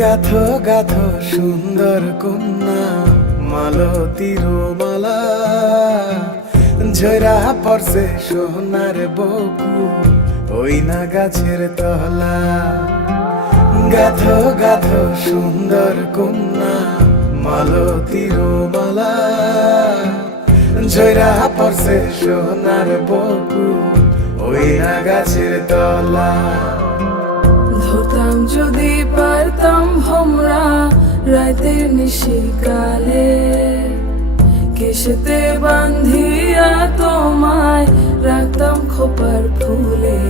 গাথো গাথো সুন্দর কন্যা মালতীর মালা, ঝরা পড়ছে সোনার বকুল ওই না গাছের তলা। গাথো গাথো সুন্দর কন্যা মালতীর মালা, ঝরা পড়ছে সোনার বকুল ওই না গাছের তলা। ধরতাম যদি পারতাম ভোমরা রাতের নিশিকালে, কেশেতে বান্ধিয়া তোমায় রাখতাম খোপার ফুলে।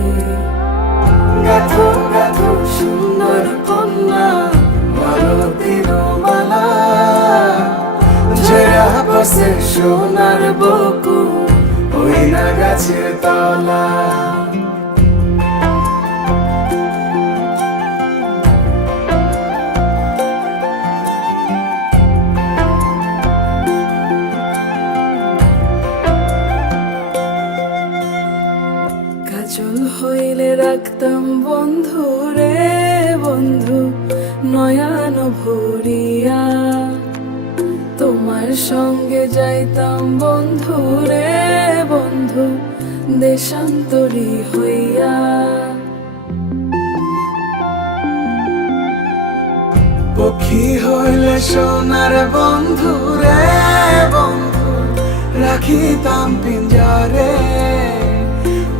গাথো গাথো সুন্দর কন্যা মালতীর মালা, ঝরা পড়ছে সোনার বকুল ওই না গাছের তলা। কাজল হইলে রাখতাম বন্ধু রে বন্ধু নয়ন ভরিয়া, তোমার সঙ্গে যাইতাম বন্ধু রে বন্ধু দেশান্তরী হইয়া। পক্ষী হইলে সোনার বন্ধু রে বন্ধু রাখিতাম পিঞ্জরে,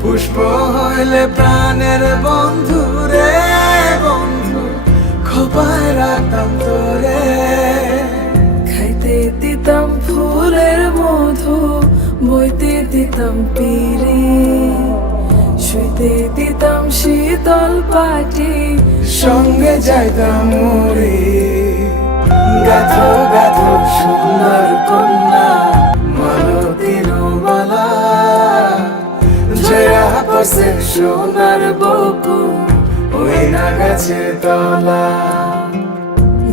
পুষ্প হইলে প্রাণের বন্ধু রে বন্ধু খোপায় রাখতাম তোরে। খাইতে দিতাম ফুলের মধু, বইতে দিতাম পিরি, শুইতে দিতাম শীতল পাটি, সঙ্গে যাইতাম মরি। গাথো গাথো সুন্দর কন্যা মালতীর মালা, ঝরা পড়ছে সোনার বকুল ওই না গাছের তলা।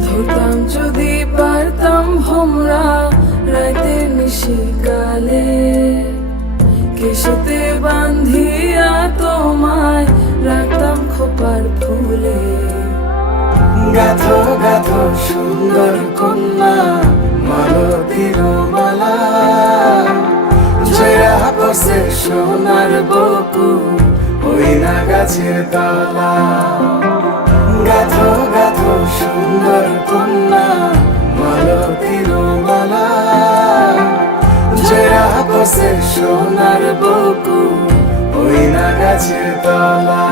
ধরতাম যদি পারতাম ভোমরা রাতের নিশিকালে, কেশেতে বান্ধিয়া তোমায় রাখতাম খোপার ফুলে। গাথো গাথো সুন্দর কন্যা মালতীর মালা, ঝরা পড়ছে সোনার বকুল ওই না গাছের তলা। গাথো গাথো সুন্দর কন্যা মালতীর মালা, ঝরা পড়ছে সোনার বকুল ওই না গাছের তলা।